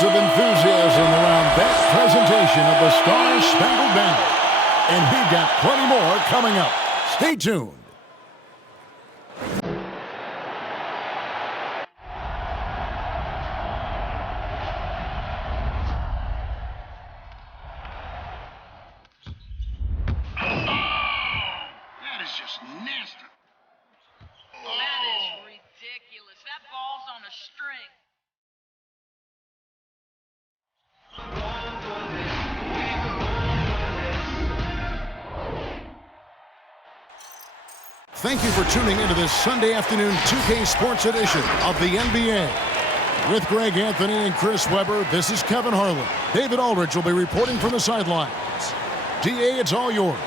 Lots of enthusiasm around that presentation of the Star-Spangled Banner. And we've got plenty more coming up. Stay tuned. That is just nasty. That is ridiculous. That ball's on a string. Thank you for tuning into this Sunday afternoon 2K Sports edition of the NBA. With Greg Anthony and Chris Webber, this is Kevin Harlan. David Aldridge will be reporting from the sidelines. DA, it's all yours.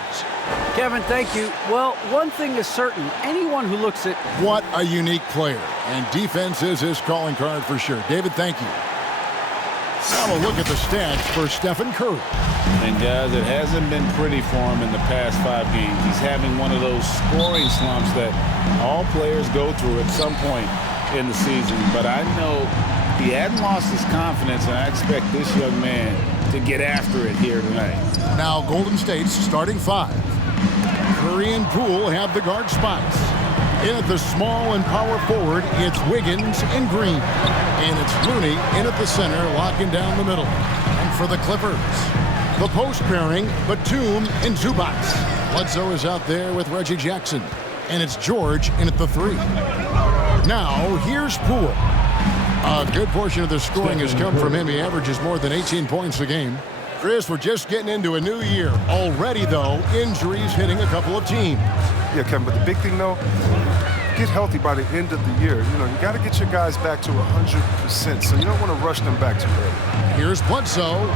Kevin, thank you. Well, one thing is certain. Anyone who looks at... What a unique player. And defense is his calling card for sure. David, thank you. Now a look at the stats for Stephen Curry. And guys, it hasn't been pretty for him in the past 5 games. He's having one of those scoring slumps that all players go through at some point in the season. But I know he hadn't lost his confidence, and I expect this young man to get after it here tonight. Now Golden State's starting 5. Curry and Poole have the guard spots. In at the small and power forward, it's Wiggins and Green. And it's Looney in at the center, locking down the middle. And for the Clippers, the post pairing, Batum and Zubac. Bledsoe is out there with Reggie Jackson. And it's George in at the 3. Now, here's Poole. A good portion of the scoring has come from him. He averages more than 18 points a game. Chris, we're just getting into a new year. Already, though, injuries hitting a couple of teams. Yeah, Kevin, but the big thing, though, get healthy by the end of the year. You know, you got to get your guys back to 100%, so you don't want to rush them back too early. Here's Bledsoe.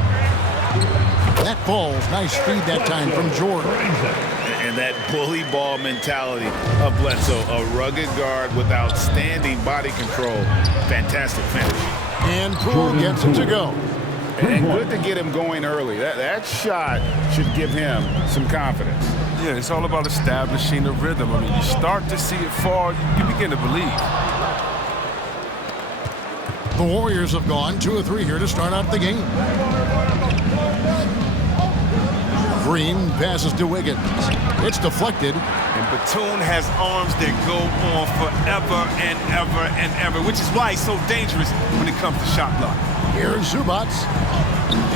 That falls. Nice feed that time from George. And that bully ball mentality of Bledsoe, a rugged guard with outstanding body control. Fantastic finish. And Poole gets him to go. And good to get him going early. That shot should give him some confidence. Yeah, it's all about establishing the rhythm. I mean, you start to see it fall, you begin to believe. The Warriors have gone 2 of 3 here to start out the game. Green passes to Wiggins. It's deflected. And Batum has arms that go on forever and ever and ever, which is why he's so dangerous when it comes to shot block. Here's Zubac.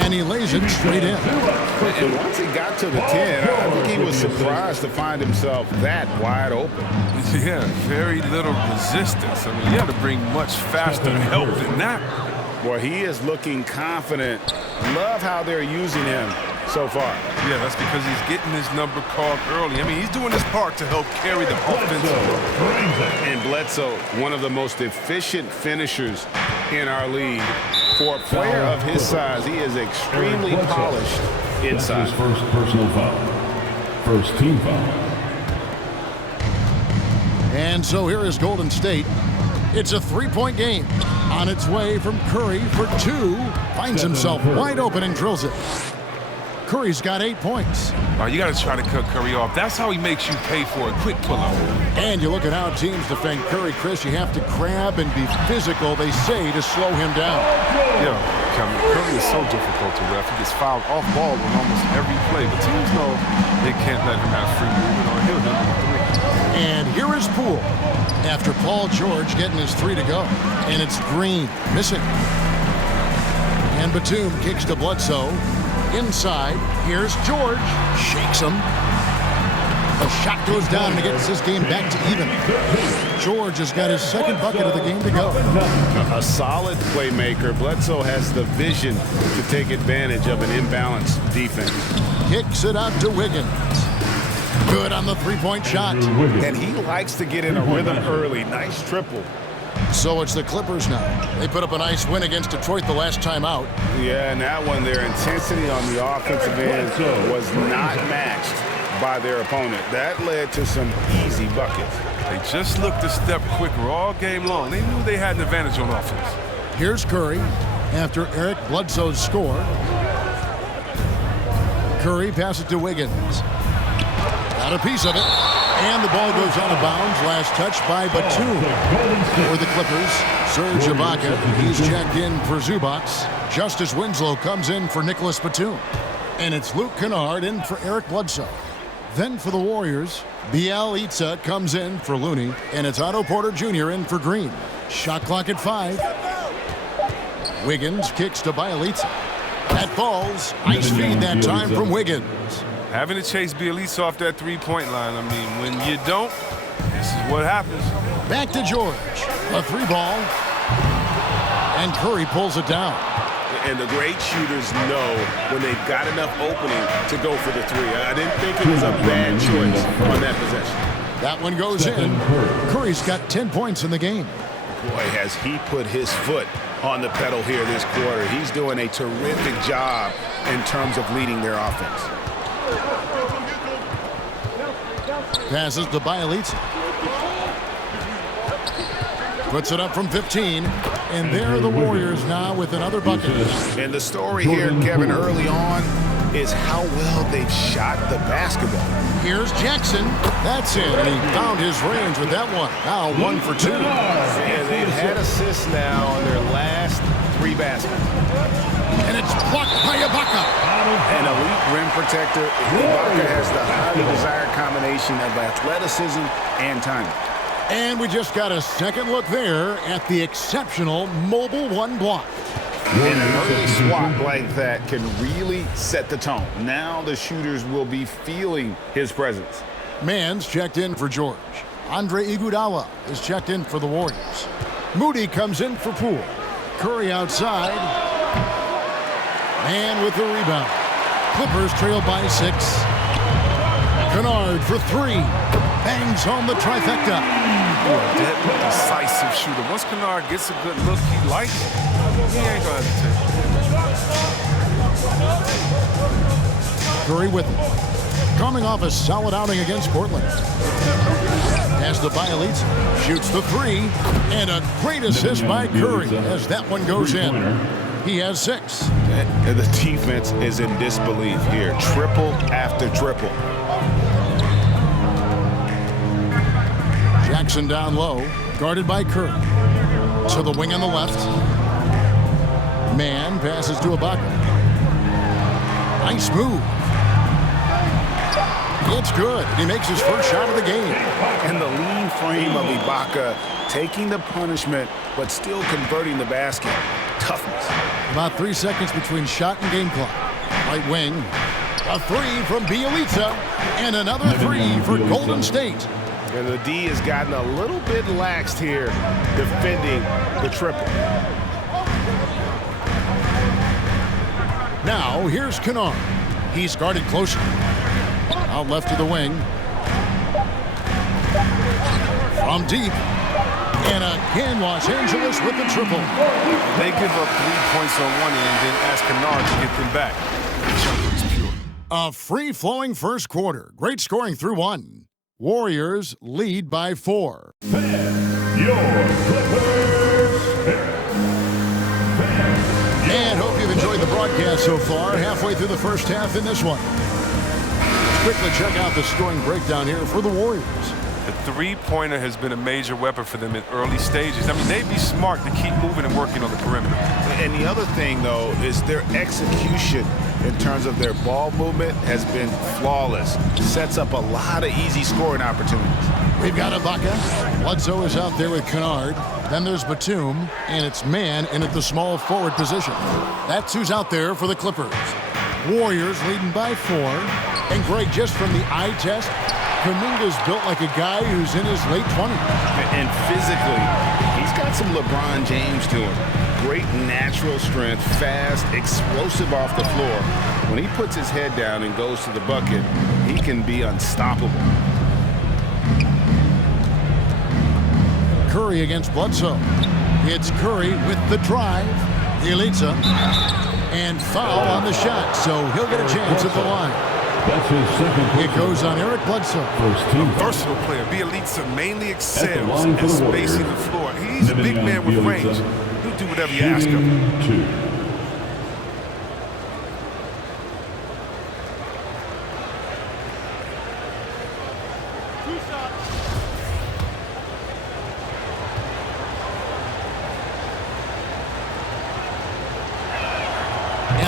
And he lays it straight in. And once he got to the 10, I think he was surprised to find himself that wide open. Yeah, very little resistance. I mean, you have to bring much faster help than that. Boy, he is looking confident. Love how they're using him so far. Yeah, that's because he's getting his number called early. I mean, he's doing his part to help carry the offense. And Bledsoe, one of the most efficient finishers in our league. For a player of his size, he is extremely polished inside. That's his first personal foul. First team foul. And so here is Golden State. It's a 3-point game. On its way from Curry for 2. Finds himself wide open and drills it. Curry's got 8 points. You got to try to cut Curry off. That's how he makes you pay for a quick pull-up. And you look at how teams defend Curry, Chris. You have to grab and be physical, they say, to slow him down. Yeah, Kevin, Curry is so difficult to ref. He gets fouled off ball on almost every play. But teams know they can't let him have free movement or he'll hit the 3. And here is Poole after Paul George getting his 3 to go. And it's Green missing. And Batum kicks to Bledsoe. Inside, here's George. Shakes him. The shot goes down and he gets this game back to even. George has got his second bucket of the game to go. A solid playmaker. Bledsoe has the vision to take advantage of an imbalanced defense. Kicks it out to Wiggins. Good on the 3-point shot. And he likes to get in a rhythm early. Nice triple. So it's the Clippers now. They put up a nice win against Detroit the last time out. Yeah, and that one, their intensity on the offensive end was not matched by their opponent. That led to some easy buckets. They just looked a step quicker all game long. They knew they had an advantage on offense. Here's Curry after Eric Bledsoe's score. Curry passes to Wiggins. Got a piece of it. And the ball goes out of bounds. Last touch by Batum. For the Clippers, Serge Ibaka. He's checked in for Zubac. Justice Winslow comes in for Nicholas Batum. And it's Luke Kennard in for Eric Bledsoe. Then for the Warriors, Bielitsa comes in for Looney. And it's Otto Porter Jr. in for Green. Shot clock at 5. Wiggins kicks to Bielitsa. That falls. Nice feed that time from Wiggins. Having to chase Bielitsa off that three-point line, I mean, when you don't, this is what happens. Back to George. A 3-ball. And Curry pulls it down. And the great shooters know when they've got enough opening to go for the 3. I didn't think it was a bad choice on that possession. That one goes in. Curry's got 10 points in the game. Boy, has he put his foot on the pedal here this quarter. He's doing a terrific job in terms of leading their offense. Passes to Bielitsa. Puts it up from 15. And there are the Warriors now with another bucket. And the story here, Kevin, early on is how well they've shot the basketball. Here's Jackson. That's it. And he found his range with that one. Now 1 for 2. And they've had assists now on their last 3 baskets. And it's blocked by Ibaka. An elite rim protector. Ibaka has the highly desired combination of athleticism and timing. And we just got a second look there at the exceptional mobile 1 block. And an early swat like that can really set the tone. Now the shooters will be feeling his presence. Mann's checked in for George. Andre Iguodala is checked in for the Warriors. Moody comes in for Poole. Curry outside. Mann with the rebound. Clippers trail by 6. Kennard for 3. Bangs home the trifecta. A deadly, decisive shooter. Once Kennard gets a good look, he likes it. He ain't gonna hesitate. Curry with him. Coming off a solid outing against Portland. Pass to Bielitsa. Shoots the 3. And a great assist by Curry as that one goes in. He has 6. And the defense is in disbelief here. Triple after triple. Jackson down low, guarded by Curry. To the wing on the left. Mann passes to Ibaka. Nice move. It's good. He makes his first shot of the game. And the lean frame of Ibaka taking the punishment, but still converting the basket. Toughness. About 3 seconds between shot and game clock. Right wing. A 3 from Bielitsa. And another 3 for Golden State. And the D has gotten a little bit laxed here, defending the triple. Now, here's Kennard. He's guarded closer. Out left to the wing. From deep. And again, Los Angeles with the triple. They give up 3 points on one end, then ask Kennard to get them back. The jumper is pure. A free-flowing first quarter. Great scoring through 1. Warriors lead by 4. And hope you've enjoyed the broadcast so far. Halfway through the first half in this one. Let's quickly check out the scoring breakdown here for the Warriors. The three-pointer has been a major weapon for them in early stages. I mean, they'd be smart to keep moving and working on the perimeter. And the other thing, though, is their execution in terms of their ball movement has been flawless. It sets up a lot of easy scoring opportunities. We've got Ibaka. Bledsoe is out there with Kennard. Then there's Batum, and it's Mann in at the small forward position. That's who's out there for the Clippers. Warriors leading by 4. And Greg, just from the eye test, Kuminga's built like a guy who's in his late 20s. And physically, he's got some LeBron James to him. Great natural strength, fast, explosive off the floor. When he puts his head down and goes to the bucket, he can be unstoppable. Curry against Bledsoe. It's Curry with the drive. Bielitsa. And foul on the shot, so he'll get a chance at the line. That's his second. It goes on Eric Bledsoe. First team. Versatile player. Bielitsa mainly excels line for at the spacing Warriors. the floor. He's a big man with range. He'll do whatever you ask him. Shooting 2.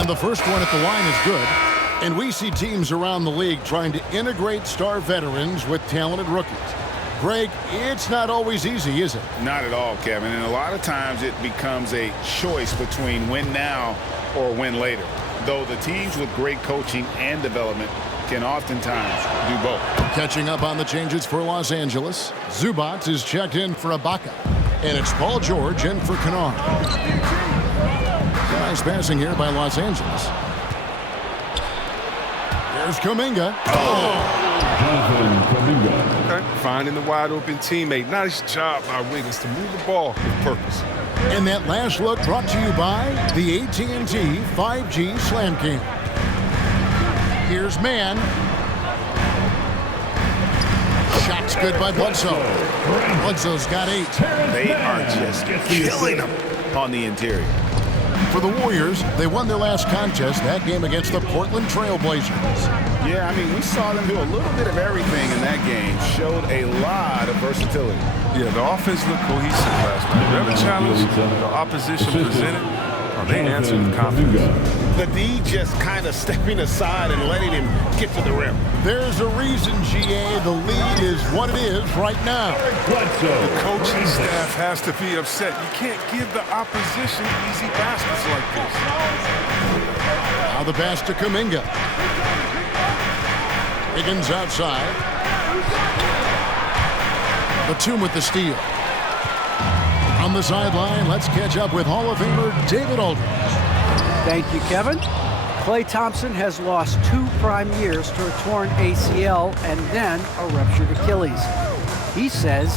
And the first one at the line is good. And we see teams around the league trying to integrate star veterans with talented rookies. Greg, it's not always easy, is it? Not at all, Kevin. And a lot of times it becomes a choice between win now or win later. Though the teams with great coaching and development can oftentimes do both. Catching up on the changes for Los Angeles. Zubac is checked in for Ibaka. And it's Paul George in for Kennard. Nice passing here by Los Angeles. There's Kuminga. Jonathan Kuminga. Okay. Finding the wide open teammate. Nice job by Wiggins to move the ball with purpose. And that last look brought to you by the AT&T 5G Slam Cam. Here's Man. Shots good by Bledsoe. Bledsoe's got 8. They are just killing them on the interior. For the Warriors, they won their last contest, that game against the Portland Trail Blazers. Yeah, I mean, we saw them do a little bit of everything in that game. Showed a lot of versatility. Yeah, the offense looked cohesive last night. Whatever challenge the opposition presented, they answered with confidence. The D just kind of stepping aside and letting him get to the rim. There's a reason, GA, the lead is what it is right now. The coaching staff has to be upset. You can't give the opposition easy baskets like this. Now the pass to Kuminga. Wiggins outside. Batum with the steal. On the sideline, let's catch up with Hall of Famer David Aldridge. Thank you, Kevin. Klay Thompson has lost 2 prime years to a torn ACL and then a ruptured Achilles. He says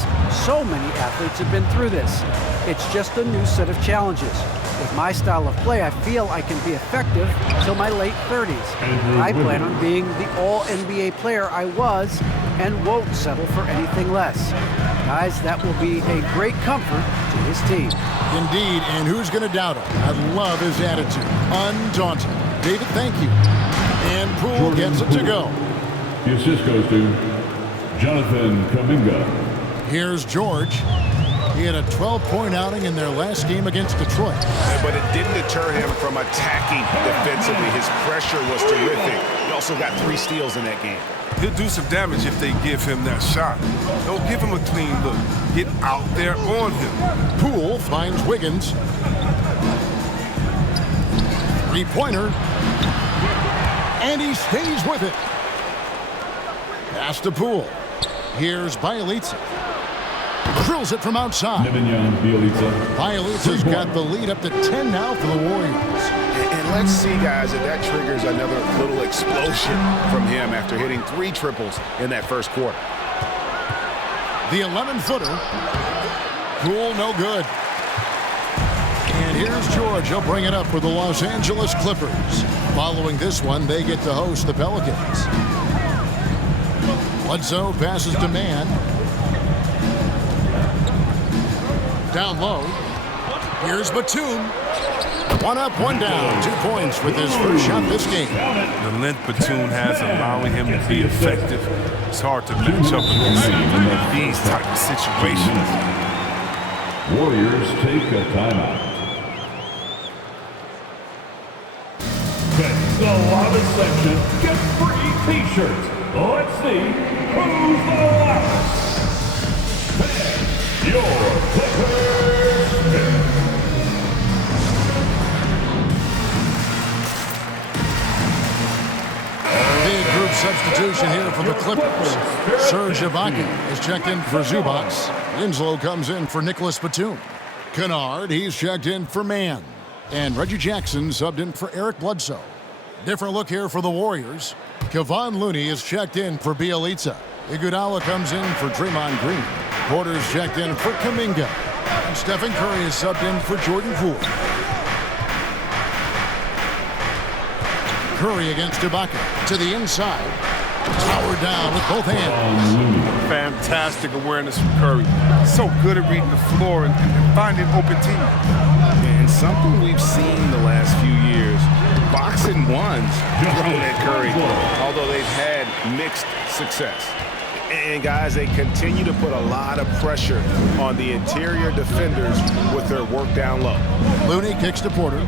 so many athletes have been through this. It's just a new set of challenges. With my style of play, I feel I can be effective until my late 30s. I plan on being the all-NBA player I was and won't settle for anything less. Guys, that will be a great comfort to his team. Indeed, and who's going to doubt him? I love his attitude. Undaunted. David, thank you. And Poole gets it to go. The assist goes to Jonathan Kuminga. Here's George. He had a 12-point outing in their last game against Detroit. But it didn't deter him from attacking defensively. His pressure was terrific. He also got 3 steals in that game. He'll do some damage if they give him that shot. Don't give him a clean look. Get out there on him. Poole finds Wiggins. 3-pointer. And he stays with it. Pass to Poole. Here's Bielitsa. Drills it from outside. Bielitsa's got the lead up to 10 now for the Warriors. And let's see, guys, if that triggers another little explosion from him after hitting 3 triples in that first quarter. The 11-footer. Poole, no good. And here's George. He'll bring it up for the Los Angeles Clippers. Following this one, they get to host the Pelicans. Bledsoe passes to Man. Down low. Here's Batum. 1 up, 1 down. 2 points with his first shot this game. The length Batum has allowing him to be effective. It's hard to match up against these type of situations. Warriors take a timeout. Fans, the loudest section, get free t-shirts. Let's see who's the loudest. Your Clippers. Big group substitution here for the Clippers. Serge Ibaka is checked in for Zubac. Winslow comes in for Nicholas Batum. Kennard, he's checked in for Man. And Reggie Jackson subbed in for Eric Bledsoe. Different look here for the Warriors. Kevon Looney is checked in for Bielitsa. Iguodala comes in for Draymond Green. Porter's checked in for Kuminga. And Stephen Curry is subbed in for Jordan Poole. Curry against Ibaka. To the inside. Towered down with both hands. Fantastic awareness from Curry. So good at reading the floor and finding open teammates. And something we've seen the last few years, boxing ones thrown at Curry, although they've had mixed success. And guys, they continue to put a lot of pressure on the interior defenders with their work down low. Looney kicks to Porter.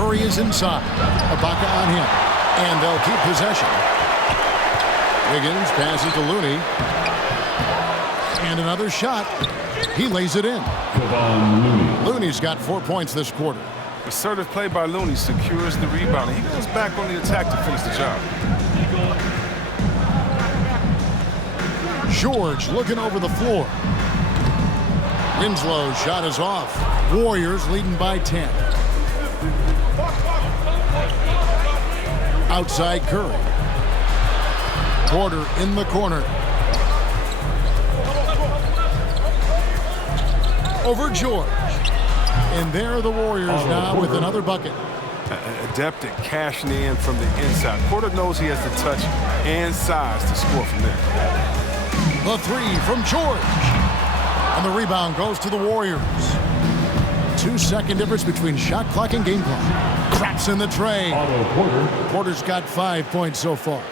Curry is inside. Ibaka on him. And they'll keep possession. Wiggins passes to Looney. And another shot. He lays it in. Looney's got 4 points this quarter. Assertive play by Looney secures the rebound. He goes back on the attack to finish the job. George looking over the floor. Winslow's shot is off. Warriors leading by 10. Outside Curry. Porter in the corner. Over George. And there are the Warriors now with another bucket. Adept at cashing in from the inside. Porter knows he has the touch and size to score from there. The three from George. And the rebound goes to the Warriors. 2-second difference between shot clock and game clock. Craps in the tray. Porter's got 5 points so far.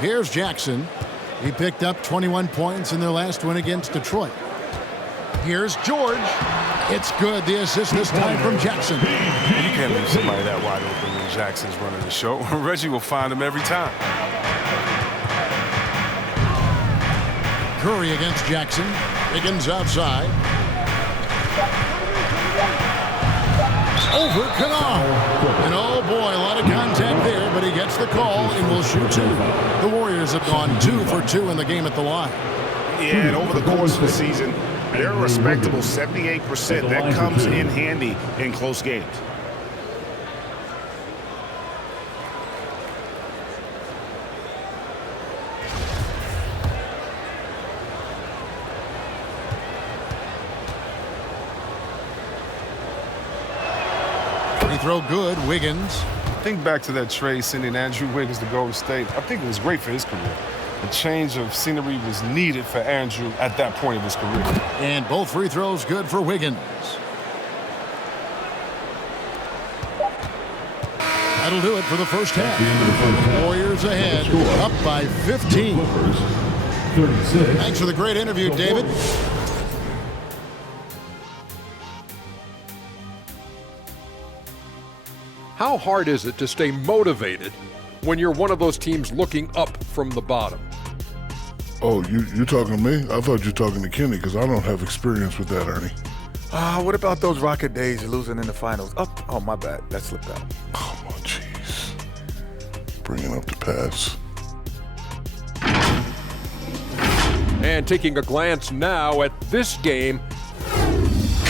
Here's Jackson. He picked up 21 points in their last win against Detroit. Here's George. It's good. The assist this time from Jackson. You can't leave somebody that wide open when Jackson's running the show. Reggie will find him every time. Curry against Jackson. Wiggins outside. Over Canal. And oh boy, a lot of contact there, but he gets the call and will shoot two. The Warriors have gone 2 for 2 in the game at the line. Yeah, and over the course of the season, they're a respectable 78%. That comes in handy in close games. Free throw good, Wiggins. Think back to that trade sending Andrew Wiggins to Golden State. I think it was great for his career. A change of scenery was needed for Andrew at that point of his career. And both free throws good for Wiggins. That'll do it for the first half. Warriors ahead, up by 15. Thanks for the great interview, David. How hard is it to stay motivated when you're one of those teams looking up from the bottom? Oh, you're talking to me? I thought you were talking to Kenny because I don't have experience with that, Ernie. What about those Rocket days losing in the finals? Oh, my bad. That slipped out. Oh, jeez. Bringing up the pass. And taking a glance now at this game.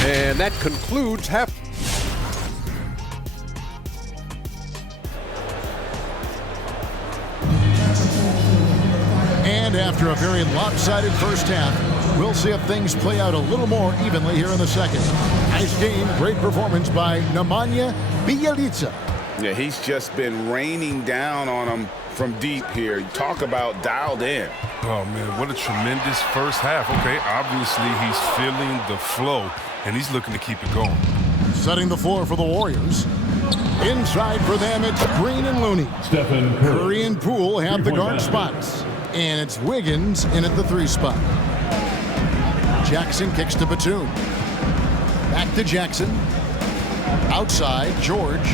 And that concludes half. And after a very lopsided first half, we'll see if things play out a little more evenly here in the second. Nice game, great performance by Nemanja Bjelica. Yeah, he's just been raining down on them from deep here. Talk about dialed in. Oh, man, what a tremendous first half. Okay, obviously he's feeling the flow, and he's looking to keep it going. Setting the floor for the Warriors. Inside for them, it's Green and Looney. Curry and Poole have the guard spots. And it's Wiggins in at the 3 spot. Jackson kicks to Batum. Back to Jackson. Outside, George.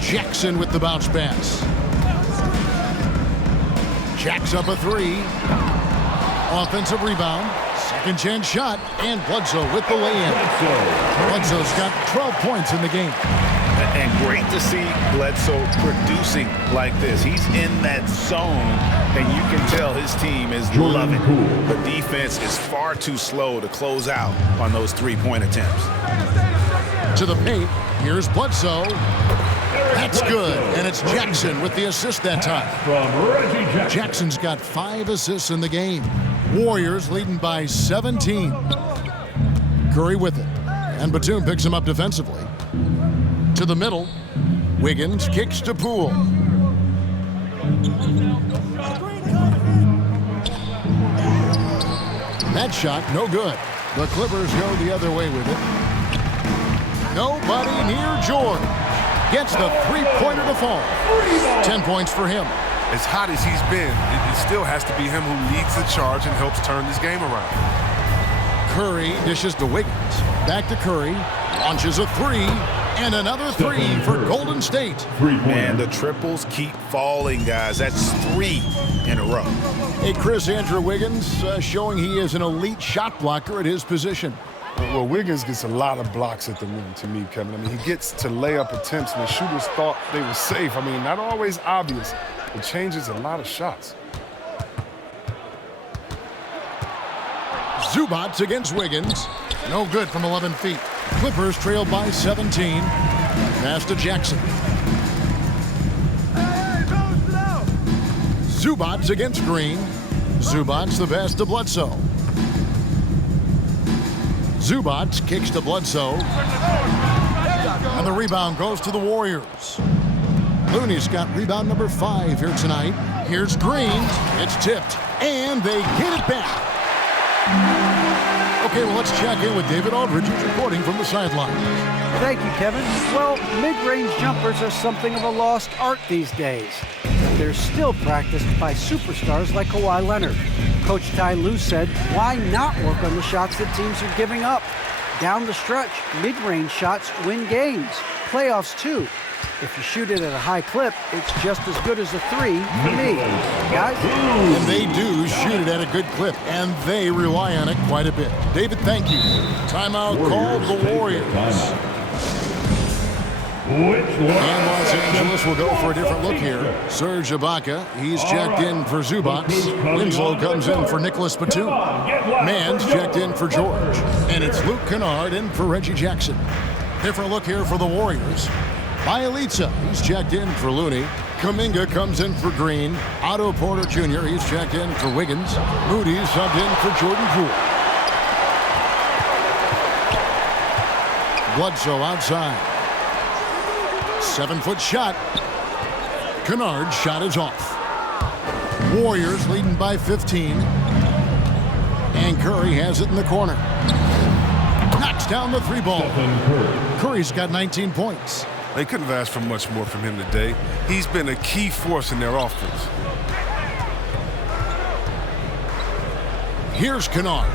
Jackson with the bounce pass. Jacks up a 3. Offensive rebound. Second chance shot. And Bledsoe with the lay-in. Bledsoe's got 12 points in the game. And great to see Bledsoe producing like this. He's in that zone, and you can tell his team is loving it. The defense is far too slow to close out on those 3-point attempts. To the paint, here's Bledsoe. That's good, and it's Jackson with the assist that time. Jackson's got 5 assists in the game. Warriors leading by 17. Curry with it, and Batum picks him up defensively. To the middle, Wiggins kicks to Poole. That shot, no good. The Clippers go the other way with it. Nobody near George. Gets the 3-pointer to fall. 10 points for him. As hot as he's been, it still has to be him who leads the charge and helps turn this game around. Curry dishes to Wiggins. Back to Curry. Launches a three. And another three for Golden State. Man, the triples keep falling, guys. That's 3 in a row. Hey, Chris, Andrew Wiggins showing he is an elite shot blocker at his position. Well, Wiggins gets a lot of blocks at the rim to me, Kevin. I mean, he gets to layup attempts, and the shooters thought they were safe. I mean, not always obvious. It changes a lot of shots. Zubac against Wiggins. No good from 11 feet. Clippers trail by 17. Pass to Jackson. Zubac against Green. Zubac the pass to Bledsoe. Zubac kicks to Bledsoe. And the rebound goes to the Warriors. Looney's got rebound number 5 here tonight. Here's Green. It's tipped. And they get it back. Okay, well, let's check in with David Aldridge, who's reporting from the sideline. Thank you, Kevin. Well, mid-range jumpers are something of a lost art these days. But they're still practiced by superstars like Kawhi Leonard. Coach Ty Lue said, why not work on the shots that teams are giving up? Down the stretch, mid-range shots win games. Playoffs, too. If you shoot it at a high clip, it's just as good as a 3 for me. Guys? And they do shoot it at a good clip, and they rely on it quite a bit. David, thank you. Timeout called the Warriors. And Los Angeles will go for a different look here. Serge Ibaka, he's checked in for Zubac. Winslow comes in for Nicholas Batum. Mann's checked in for George. And it's Luke Kennard in for Reggie Jackson. Different look here for the Warriors. Bielitsa, he's checked in for Looney. Kuminga comes in for Green. Otto Porter Jr., he's checked in for Wiggins. Moody's subbed in for Jordan Poole. Bledsoe outside. 7-foot shot. Kennard's shot is off. Warriors leading by 15. And Curry has it in the corner. Knocks down the 3-ball. Curry's got 19 points. They couldn't have asked for much more from him today. He's been a key force in their offense. Here's Kennard.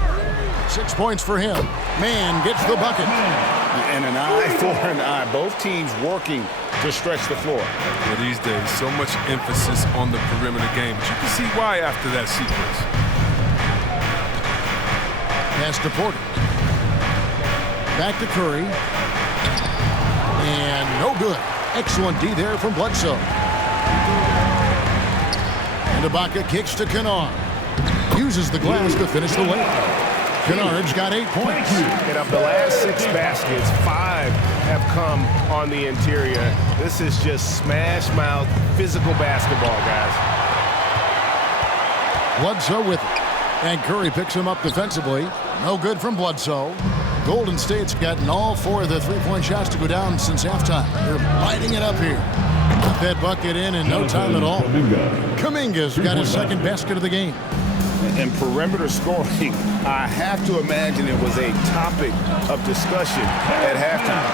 6 points for him. Man gets the bucket. And an eye for an eye. Both teams working to stretch the floor. Well, these days, so much emphasis on the perimeter game. But you can see why after that sequence. Pass to Porter. Back to Curry. And no good. Excellent D there from Bledsoe. And Ibaka kicks to Kennard. Uses the glass to finish the layup. Kennard's got 8 points. And of the last 6 baskets, 5 have come on the interior. This is just smash mouth, physical basketball, guys. Bledsoe with it. And Curry picks him up defensively. No good from Bledsoe. Golden State's gotten all 4 of the 3-point shots to go down since halftime. They're lighting it up here. Got that bucket in no time at all. Kuminga's got his 2nd basket of the game. And perimeter scoring, I have to imagine it was a topic of discussion at halftime.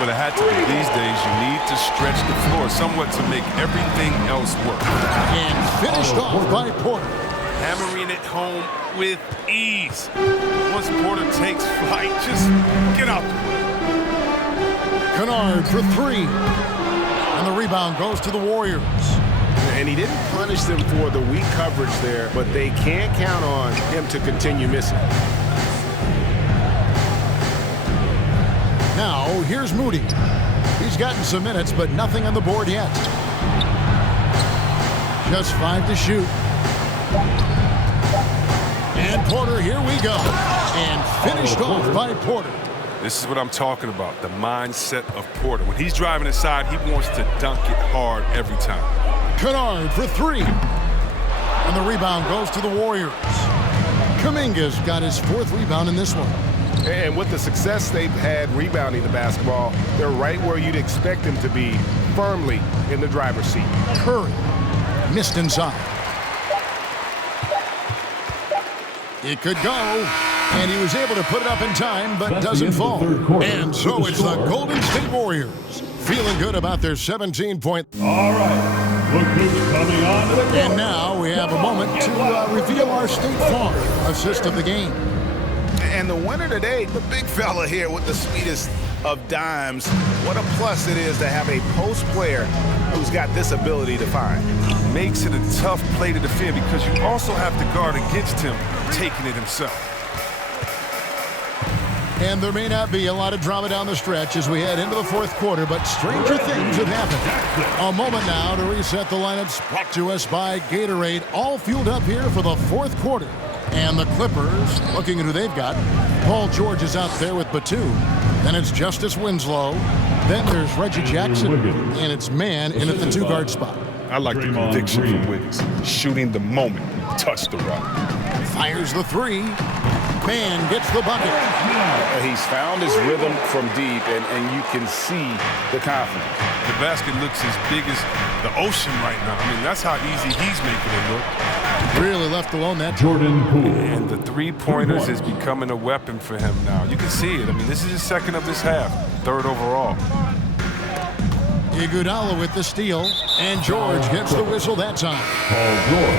But it had to be. These days, you need to stretch the floor somewhat to make everything else work. And finished off by Porter. Hammering it home with ease. Once Porter takes flight, just get out the way. Kennard for 3. And the rebound goes to the Warriors. And he didn't punish them for the weak coverage there, but they can't count on him to continue missing. Now, here's Moody. He's gotten some minutes, but nothing on the board yet. Just 5 to shoot. And Porter, here we go. And finished off by Porter. This is what I'm talking about, the mindset of Porter. When he's driving inside, he wants to dunk it hard every time. Kennard for 3. And the rebound goes to the Warriors. Kuminga's got his 4th rebound in this one. And with the success they've had rebounding the basketball, they're right where you'd expect them to be, firmly in the driver's seat. Curry missed inside. It could go, and he was able to put it up in time, but doesn't fall. And so it's the Golden State Warriors feeling good about their 17-point. All right. Look who's coming on to the court. And now we have a moment to reveal our State Farm assist of the game. And the winner today, the big fella here with the sweetest of dimes. What a plus it is to have a post player who's got this ability to find. Makes it a tough play to defend because you also have to guard against him taking it himself. And there may not be a lot of drama down the stretch as we head into the fourth quarter, but stranger things have happened. A moment now to reset the lineups, brought to us by Gatorade, all fueled up here for the fourth quarter. And the Clippers, looking at who they've got, Paul George is out there with Batum. Then it's Justice Winslow. Then there's Reggie Jackson. And it's Mann in at the two-guard spot. I like the conviction from Wiggins. Shooting the moment he touched the rock. Fires the three. Mann gets the bucket. He's found his rhythm from deep, and you can see the confidence. The basket looks as big as the ocean right now. I mean, that's how easy he's making it look. Really left alone that Jordan Poole. And the three-pointers is becoming a weapon for him now. You can see it. I mean, this is his second of this half, third overall. Iguodala with the steal, and George gets the whistle that time.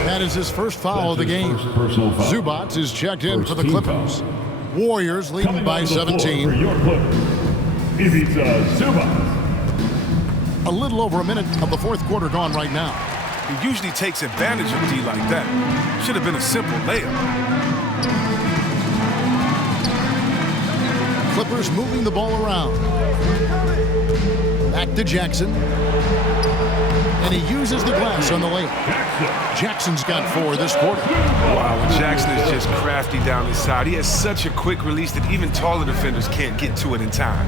That is his first foul of the game. Zubac is checked in for the Clippers. Warriors leading by 17. A little over a minute of the fourth quarter gone right now. He usually takes advantage of D like that. Should have been a simple layup. Clippers moving the ball around. Back to Jackson. And he uses the glass on the layup. Jackson's got 4 this quarter. Wow, Jackson is just crafty down his side. He has such a quick release that even taller defenders can't get to it in time.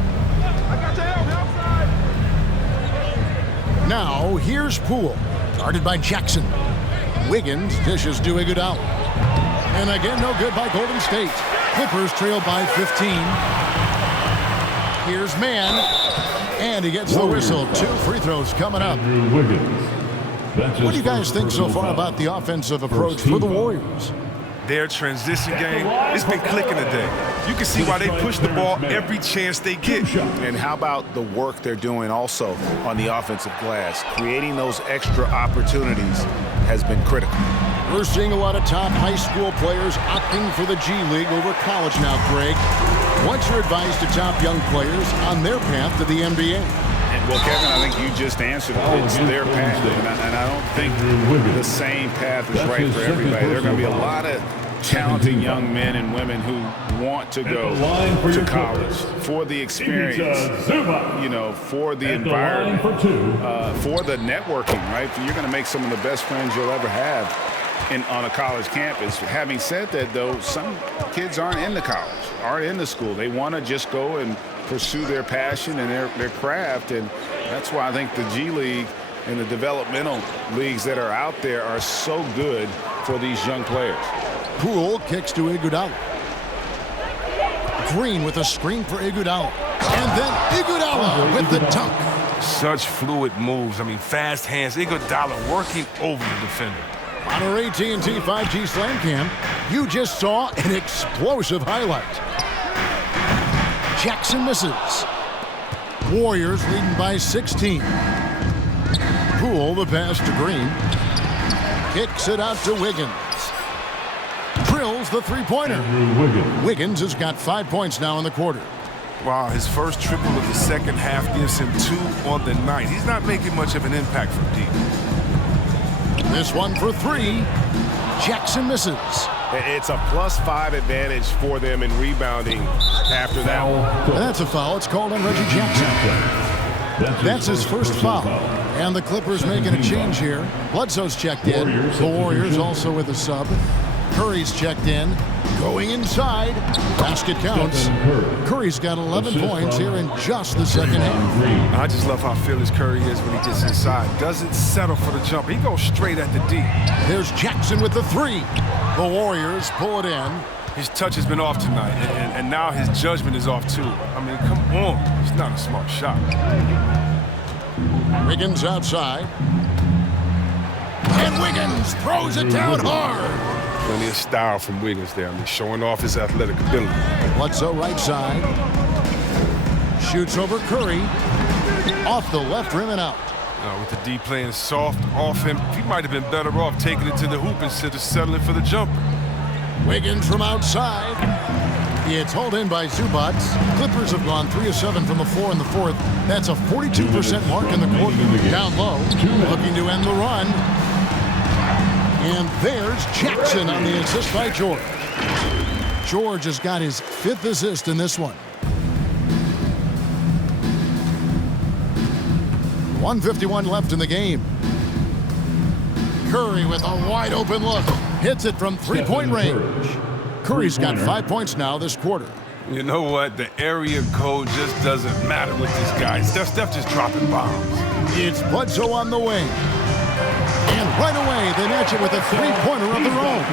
Now, here's Poole. Guarded by Jackson. Wiggins dishes to Iguodala. And again, no good by Golden State. Clippers trail by 15. Here's Mann. And he gets the whistle. 2 free throws coming up. What do you guys think so far about the offensive approach for the Warriors? Their transition game, it's been clicking today. You can see why they push the ball every chance they get. And how about the work they're doing also on the offensive glass? Creating those extra opportunities has been critical. We're seeing a lot of top high school players opting for the G League over college now, Greg. What's your advice to top young players on their path to the NBA? Well, Kevin, I think you just answered it. It's their path, and I don't think the same path is right for everybody. There are going to be a lot of talented young men and women who want to go to college for the experience, you know, for the environment, for the networking, right? You're going to make some of the best friends you'll ever have on a college campus. Having said that, though, some kids aren't in the college, aren't in the school. They want to just go and pursue their passion and their craft, and that's why I think the G League and the developmental leagues that are out there are so good for these young players. Poole kicks to Iguodala. Green with a screen for Iguodala. And then Iguodala with the dunk. Such fluid moves. I mean, fast hands. Iguodala working over the defender. On our AT&T 5G Slam Cam, you just saw an explosive highlight. Jackson misses. Warriors leading by 16. Poole, the pass to Green. Kicks it out to Wiggins. Drills the three-pointer. Wiggins has got 5 points now in the quarter. Wow, his first triple of the second half gives him 2 on the night. He's not making much of an impact from deep. This one for 3. Jackson misses. It's a +5 advantage for them in rebounding after that one. And that's a foul. It's called on Reggie Jackson. That's his first foul. And the Clippers making a change here. Bledsoe's checked in. The Warriors also with a sub. Curry's checked in. Going inside. Basket counts. Curry's got 11 points here in just the second half. I just love how fearless Curry is when he gets inside. Doesn't settle for the jump. He goes straight at the D. There's Jackson with the 3. The Warriors pull it in. His touch has been off tonight, and now his judgment is off too. I mean, come on. It's not a smart shot. Wiggins outside. And Wiggins throws it down hard. Plenty of style from Wiggins there. I mean, showing off his athletic ability. Bledsoe right side. Shoots over Curry. Off the left rim and out. With the D playing soft off him, he might have been better off taking it to the hoop instead of settling for the jumper. Wiggins from outside. It's hauled in by Zubac. Clippers have gone 3 of 7 from the floor in the fourth. That's a 42% mark in the quarter. Down low, looking to end the run. And there's Jackson on the assist by George. George has got his 5th assist in this one. 1:51 left in the game. Curry with a wide open look. Hits it from three-point range. Curry's got 5 points now this quarter. You know what? The area code just doesn't matter with this guy. Steph just dropping bombs. It's Bledsoe on the wing. And right away, they match it with a three-pointer of their own.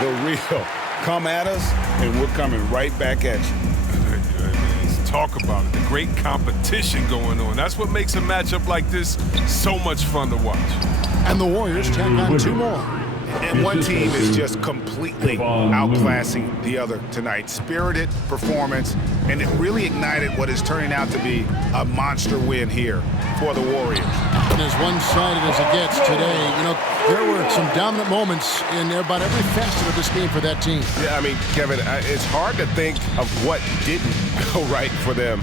The real. Come at us, and we're coming right back at you. Talk about it. The great competition going on. That's what makes a matchup like this so much fun to watch. And the Warriors tack on 2 more. And one team is just completely outclassing the other tonight. Spirited performance, and it really ignited what is turning out to be a monster win here for the Warriors. And as one-sided as it gets today, you know, there were some dominant moments in about every facet of this game for that team. Yeah, I mean, Kevin, it's hard to think of what didn't go right for them.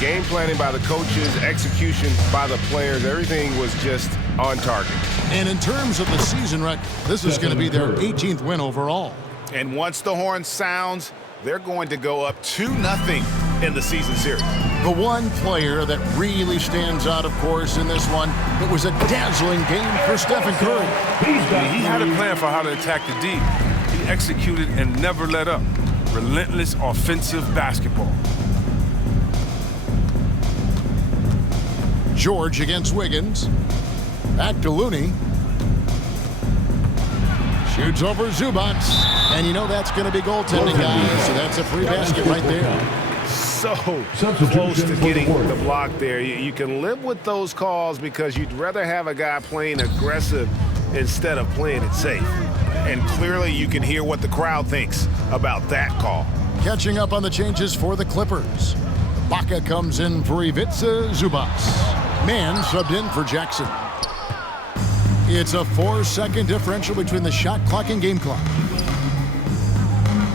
Game planning by the coaches, execution by the players, everything was just on target. And in terms of the season record, this is going to be their 18th win overall. And once the horn sounds, they're going to go up 2-0 in the season series. The one player that really stands out, of course, in this one, it was a dazzling game for Steph Curry. He had a plan for how to attack the D. He executed and never let up. Relentless offensive basketball. George against Wiggins. Back to Looney. Shoots over Zubac. And you know that's going to be goaltending, guys. So that's a free basket right there. So close to getting the block there. You can live with those calls because you'd rather have a guy playing aggressive instead of playing it safe. And clearly you can hear what the crowd thinks about that call. Catching up on the changes for the Clippers. Baca comes in for Ivica Zubac. Mann subbed in for Jackson. It's a 4-second differential between the shot clock and game clock.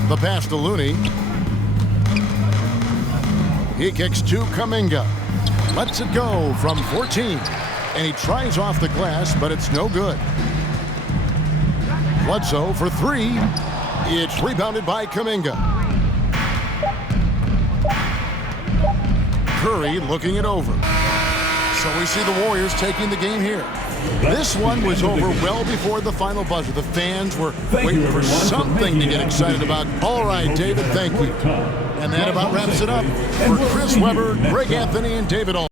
The pass to Looney. He kicks to Kuminga. Lets it go from 14. And he tries off the glass, but it's no good. Bledsoe for 3. It's rebounded by Kuminga. Curry looking it over. So we see the Warriors taking the game here. This one was over well before the final buzzer. The fans were waiting for something to get excited about. All right, David, thank you. And that about wraps it up. For Chris Webber, Greg Anthony, and David All.